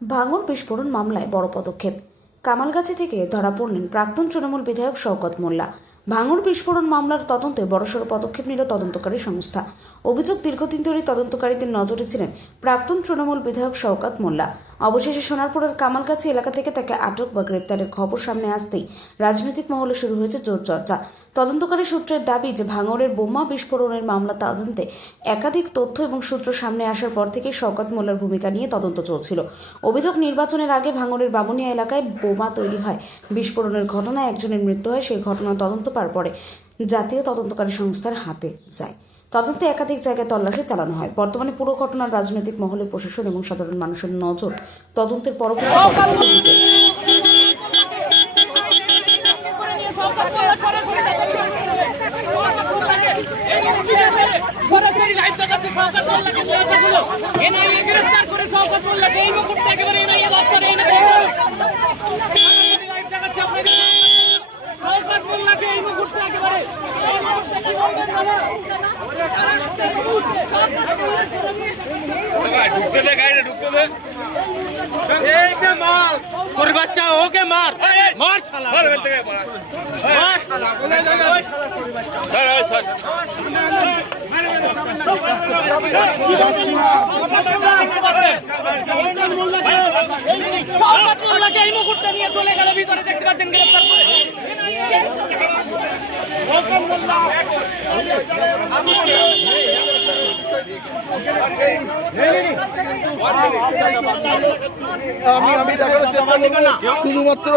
ভাঙড় বিস্ফোরণ মামলায় বড় পদক্ষেপ। কামালগাছি থেকে ধরা পড়লেন প্রাক্তন তৃণমূল বিধায়ক শওকত মোল্লা। ভাঙড় বিস্ফোরণ মামলার তদন্তে বড়সড় পদক্ষেপ নিল তদন্তকারী সংস্থা। অভিযোগ, দীর্ঘদিন ধরে তদন্তকারীদের নজরে ছিলেন প্রাক্তন তৃণমূল বিধায়ক শওকত মোল্লা। অবশেষে সোনারপুরের কামালগাছি এলাকা থেকে তাকে আটক বা গ্রেপ্তারের খবর সামনে আসতেই রাজনৈতিক মহলে শুরু হয়েছে জোর চর্চা। তদন্তকারী সূত্রের দাবি যে ভাঙড়ের বোমা বিস্ফোরণের মামলা তদন্তে একাধিক তথ্য এবং সূত্র সামনে আসার পর থেকে শওকত মোল্লার ভূমিকা নিয়ে তদন্ত চলছিল। অভিযোগ, নির্বাচনের আগে ভাঙড়ের বামুনিয়া এলাকায় বোমা তৈরি হয়, বিস্ফোরণের ঘটনায় একজনের মৃত্যু হয়। সেই ঘটনা তদন্ত পাওয়ার পরে জাতীয় তদন্তকারী সংস্থার হাতে যায়। তদন্তে একাধিক জায়গায় তল্লাশি চালানো হয়। বর্তমানে পুরো ঘটনার রাজনৈতিক মহলে, প্রশাসন এবং সাধারণ মানুষের নজর তদন্তের পরবর্তী সরাসরি লাইভ দেখাচ্ছে শওকত মোল্লাকে বলেছিল এনআইএ গ্রেফতার করে শওকত মোল্লাকে এই মুহূর্তে একেবারে এনআইএ বাদ করে লাইভ দেখাচ্ছে আপনাদের শওকত মোল্লাকে এই মুহূর্তে একেবারে কি বলবেন বাবা ঢুকতে দে গাড়িতে ঢুকতে দে এই যে মার তোর বাচ্চা ওকে মার মার শালা মার বেতে মার শালা বলে দাও ধর শওকত মোল্লাকে এই মুহূর্তে নিয়ে চলে গেল ভিতরে, দেখতে পাচ্ছেন গ্রেফতার করে শওকত মোল্লা। আমি দেখার চেষ্টা করব শুধুমাত্র